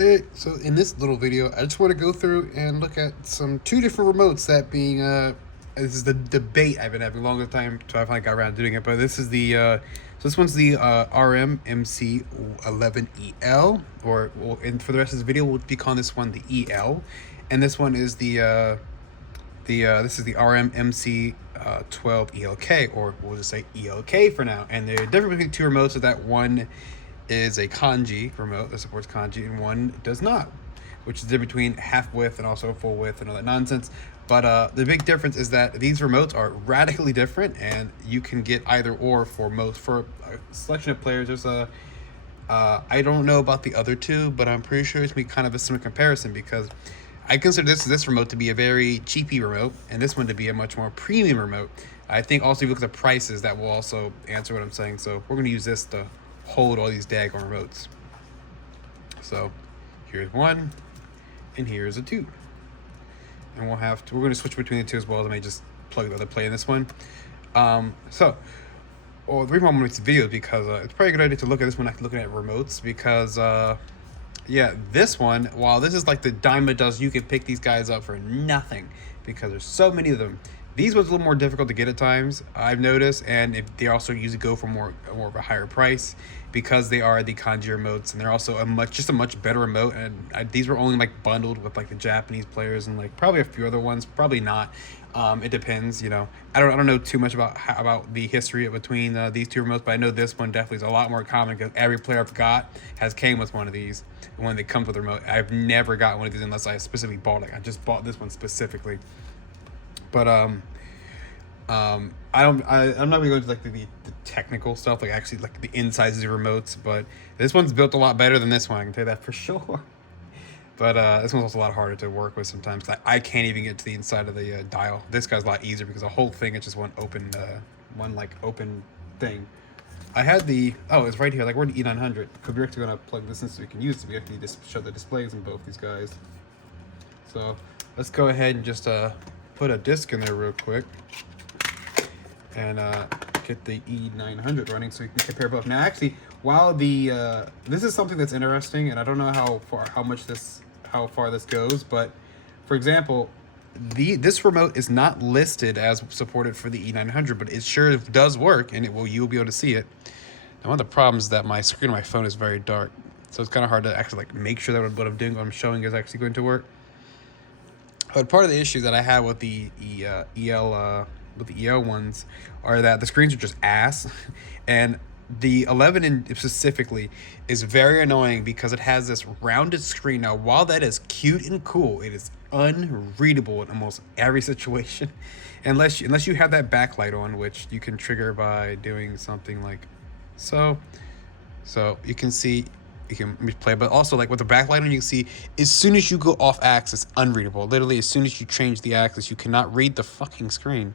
Hey, so in this little video, I just want to go through and look at two different remotes. That being, this is the debate I've been having a long time, so I finally got around to doing it. But this is so this one's the RM-MC11EL, or and for the rest of this video, we'll be calling this one the EL, and this one is this is the RM-MC12ELK, or we'll just say ELK for now. And the difference between two remotes is that one is a kanji remote that supports kanji and one does not, which is the difference between half width and also full width and all that nonsense. But the big difference is that these remotes are radically different, and you can get either or for a selection of players. There's I don't know about the other two, but I'm pretty sure it's gonna be kind of a similar comparison, because I consider this remote to be a very cheapy remote, and this one to be a much more premium remote. I think also if you look at the prices, that will also answer what I'm saying. So we're gonna use this to hold all these daggone remotes. So here's one, and here's a two, and we're going to switch between the two as well. I may just plug the other play in this one. The reason why I'm going to make this video is because it's probably a good idea to look at this one after looking at remotes, because yeah, this one, while this is like the dime a dozen, you can pick these guys up for nothing because there's so many of them. These ones are a little more difficult to get at times, I've noticed, and if they also usually go for more of a higher price because they are the kanji remotes, and they're also a much better remote. And these were only like bundled with like the Japanese players and like probably a few other ones, probably not. It depends, you know. I don't know too much about the history between these two remotes, but I know this one definitely is a lot more common because every player I've got has came with one of these when they come with the remote. I've never got one of these unless I specifically bought it. I just bought this one specifically. But I'm not gonna go into like the technical stuff, like actually like the insides of the remotes, but this one's built a lot better than this one, I can tell you that for sure. But this one's also a lot harder to work with sometimes. I can't even get to the inside of the dial. This guy's a lot easier because the whole thing is just one open thing. I had it's right here, like we're in the E900, because we're actually gonna plug this in so we can use it. We have to just show the displays in both these guys. So let's go ahead and just put a disc in there real quick and get the E900 running so you can compare both. Now actually, while this is something that's interesting, and I don't know how far this goes, but for example, this remote is not listed as supported for the E900, but it sure does work, and you'll be able to see it. Now, one of the problems is that my screen on my phone is very dark, so it's kind of hard to actually like make sure that what I'm doing, what I'm showing, is actually going to work. But part of the issue that I have with the EL ones are that the screens are just ass, and the 11 specifically is very annoying because it has this rounded screen. Now, while that is cute and cool, it is unreadable in almost every situation, unless you have that backlight on, which you can trigger by doing something like so. So you can see. You can replay, but also like with the backlight on, you can see as soon as you go off axis, unreadable. Literally, as soon as you change the axis, you cannot read the fucking screen.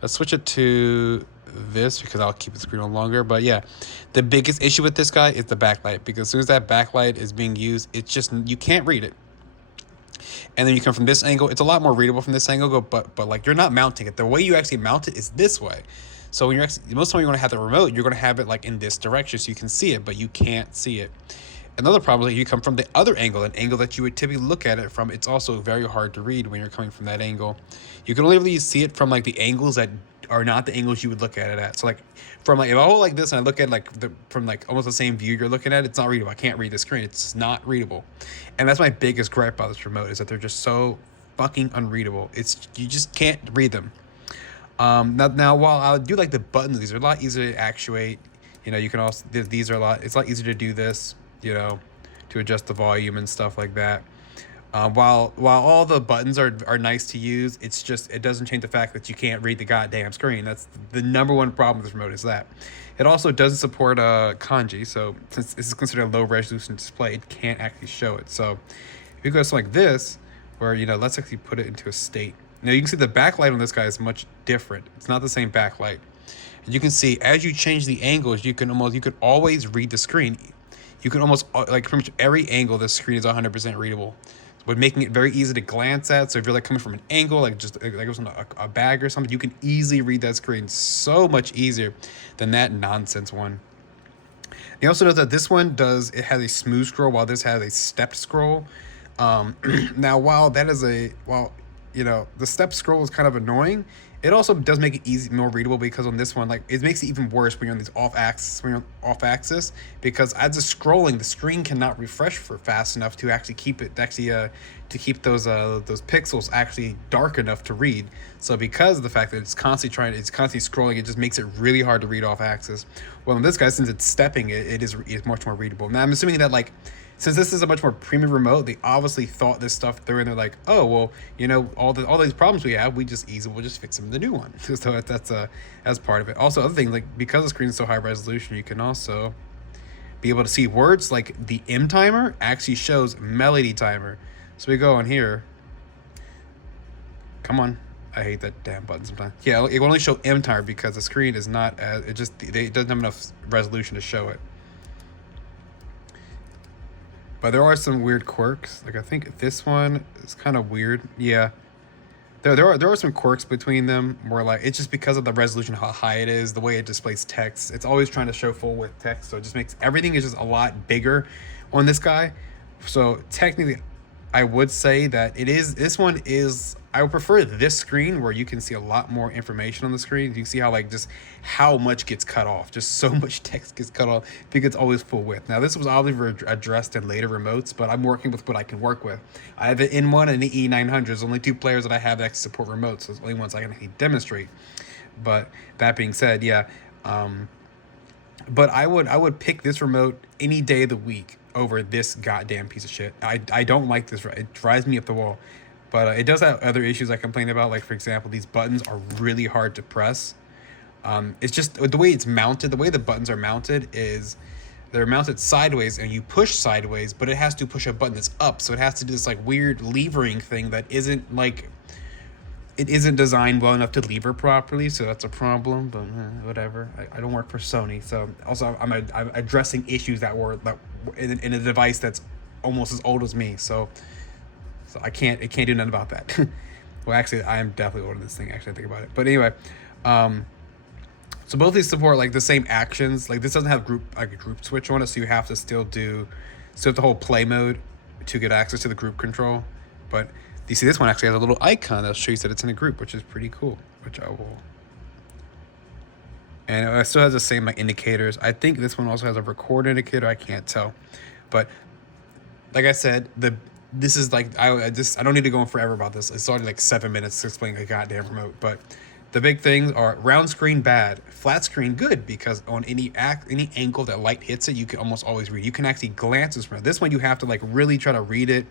Let's switch it to this because I'll keep the screen on longer. But yeah, the biggest issue with this guy is the backlight, because as soon as that backlight is being used, it's just, you can't read it. And then you come from this angle, it's a lot more readable from this angle, but like you're not mounting it. The way you actually mount it is this way. So when most of the time you're going to have the remote, you're going to have it like in this direction so you can see it, but you can't see it. Another problem is you come from the other angle, an angle that you would typically look at it from. It's also very hard to read when you're coming from that angle. You can only really see it from like the angles that are not the angles you would look at it at. So like from like, if I hold like this and I look at like from like almost the same view you're looking at, it's not readable. I can't read the screen. It's not readable. And that's my biggest gripe about this remote, is that they're just so fucking unreadable. You just can't read them. Now while I do like the buttons, these are a lot easier to actuate. You know, you can also, it's a lot easier to do this, you know, to adjust the volume and stuff like that. While all the buttons are nice to use, it doesn't change the fact that you can't read the goddamn screen. That's the number one problem with this remote, is that. It also doesn't support kanji, so since this is considered a low resolution display, it can't actually show it. So if you go to something like this, where, you know, let's actually put it into a state. Now you can see the backlight on this guy is much different. It's not the same backlight. And you can see as you change the angles, you can always read the screen. You can almost, like pretty much every angle, the screen is 100% readable, but making it very easy to glance at. So if you're like coming from an angle, like just like it was on a bag or something, you can easily read that screen so much easier than that nonsense one. You also note that this one it has a smooth scroll while this has a stepped scroll. Now, while the step scroll is kind of annoying, it also does make it easy, more readable, because on this one, like, it makes it even worse when you're on these off axis, because as it's scrolling, the screen cannot refresh for fast enough to actually keep those pixels actually dark enough to read. So because of the fact that it's constantly scrolling, it just makes it really hard to read off axis. Well, in this guy, since it's stepping, it's much more readable. Now I'm assuming that, like, since this is a much more premium remote, they obviously thought this stuff through, and they're like, oh, well, all these problems we have, we'll just fix them in the new one. So that's part of it. Also, other things, like, because the screen is so high resolution, you can also be able to see words like the M timer actually shows melody timer. So we go on here. Come on. I hate that damn button sometimes. Yeah, it will only show M timer because the screen is not it doesn't have enough resolution to show it. But there are some weird quirks. Like, I think this one is kind of weird. Yeah. There are some quirks between them where, like, it's just because of the resolution, how high it is, the way it displays text. It's always trying to show full width text, so it just makes everything is just a lot bigger on this guy. So technically, I would say that I would prefer this screen where you can see a lot more information on the screen. You can see how, like, just how much gets cut off. Just so much text gets cut off because it's always full width. Now, this was obviously addressed in later remotes, but I'm working with what I can work with. I have the N1 and the E900. There's only 2 players that I have that support remotes, so it's the only ones I can actually demonstrate. But that being said, yeah. But I would pick this remote any day of the week over this goddamn piece of shit. I don't like this. It drives me up the wall. But it does have other issues I complain about. Like, for example, these buttons are really hard to press. It's just the way it's mounted. The way the buttons are mounted is they're mounted sideways, and you push sideways, but it has to push a button that's up. So it has to do this, like, weird levering thing that isn't, like, it isn't designed well enough to lever properly. So that's a problem, but whatever. I don't work for Sony. So also I'm addressing issues that were in a device that's almost as old as me. So I can't do nothing about that. Well, actually, I am definitely older than this thing, actually, I think about it. But anyway, so both these support, like, the same actions. Like, this doesn't have a group switch on it, so you have to still have the whole play mode to get access to the group control. But you see, this one actually has a little icon that shows that it's in a group, which is pretty cool, which I will. And it still has the same, like, indicators. I think this one also has a record indicator. I can't tell. But like I said, this is like, I don't need to go on forever about this. It's already like 7 minutes to explain a goddamn remote. But the big things are round screen bad, flat screen good, because on any angle that light hits it, you can almost always read. You can actually glance this. This one you have to, like, really try to read it,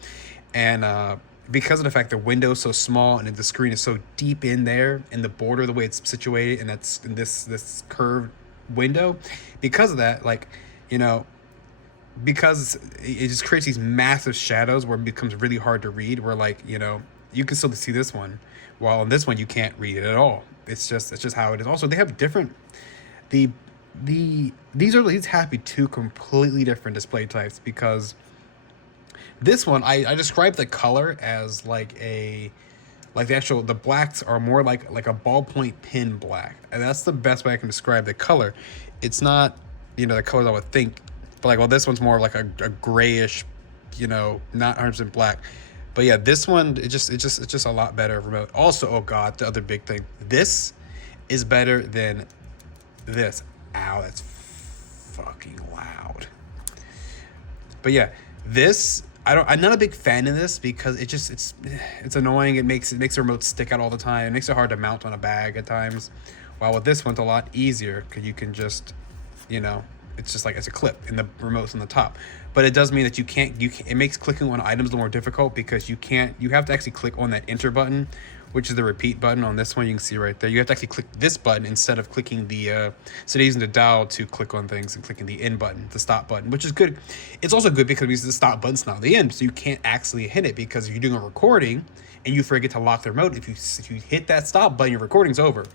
and because of the fact the window's so small and the screen is so deep in there, and the border, the way it's situated, and that's in this curved window, because of that, like, because it just creates these massive shadows where it becomes really hard to read, where, like, you can still see this one, while on this one you can't read it at all. It's just how it is. Also, they have different, these have to be 2 completely different display types, because this one, I described the color as like the blacks are more like a ballpoint pen black, and that's the best way I can describe the color. It's not, the colors I would think. But, like, well, this one's more like a grayish, not 100% black. But yeah, this one, it's just a lot better remote. Also, oh god, the other big thing, this is better than this. Ow, that's fucking loud. But yeah, this, I'm not a big fan of this because it's annoying. It makes the remote stick out all the time. It makes it hard to mount on a bag at times. While with this one's a lot easier because you can just, it's just like it's a clip, and the remote's on the top. But it does mean that it makes clicking on items a little more difficult, because you have to actually click on that enter button, which is the repeat button on this one. You can see right there. You have to actually click this button instead of clicking instead of using the dial to click on things and clicking the end button, the stop button, which is good. It's also good because we use the stop button's not the end, so you can't actually hit it, because if you're doing a recording and you forget to lock the remote, if you hit that stop button, your recording's over.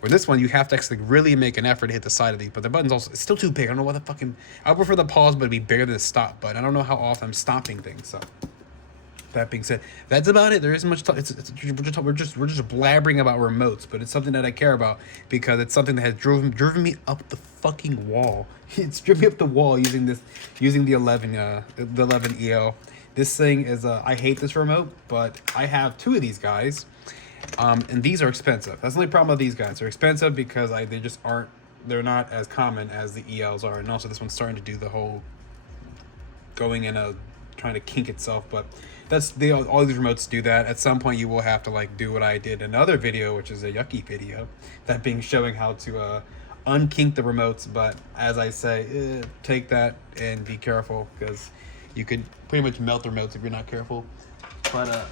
Where this one, you have to actually really make an effort to hit the side of these. But the button's also, it's still too big. I don't know what the fucking, I prefer the pause button to be bigger than the stop button. I don't know how often I'm stopping things, so. That being said, that's about it. There isn't much. We're just blabbering about remotes, but it's something that I care about because it's something that has driven me up the fucking wall. It's driven me up the wall using the 11EL. This thing is I hate this remote, but I have two of these guys, and these are expensive. That's the only problem with these guys. They're expensive because they just aren't. They're not as common as the ELs are, and also this one's starting to do the whole going in a trying to kink itself, but all these remotes do that. At some point you will have to like do what I did in another video, which is a yucky video, that being showing how to unkink the remotes. But as I say, take that and be careful, because you could pretty much melt the remotes if you're not careful. But what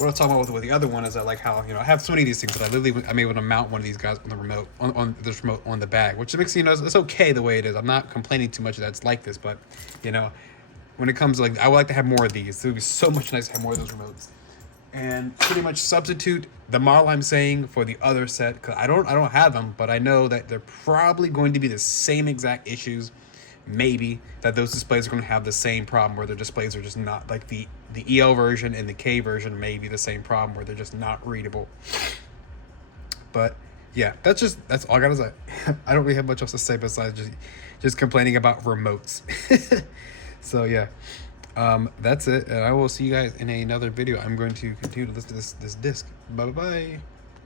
I was talking about with the other one is that, like, how, you know, I have so many of these things that I'm able to mount one of these guys on the remote, on this remote on the bag, which makes, you know, it's okay the way it is. I'm not complaining too much that it's like this, but, you know, when it comes to, like, I would like to have more of these. It would be so much nice to have more of those remotes, and pretty much substitute the model I'm saying for the other set, because I don't have them, but I know that they're probably going to be the same exact issues. Maybe that those displays are going to have the same problem where their displays are just not, like the EL version and the K version may be the same problem where they're just not readable. But yeah, that's all I gotta say. I don't really have much else to say besides just complaining about remotes. So yeah, that's it, and I will see you guys in another video. I'm going to continue to listen to this disc. Bye bye.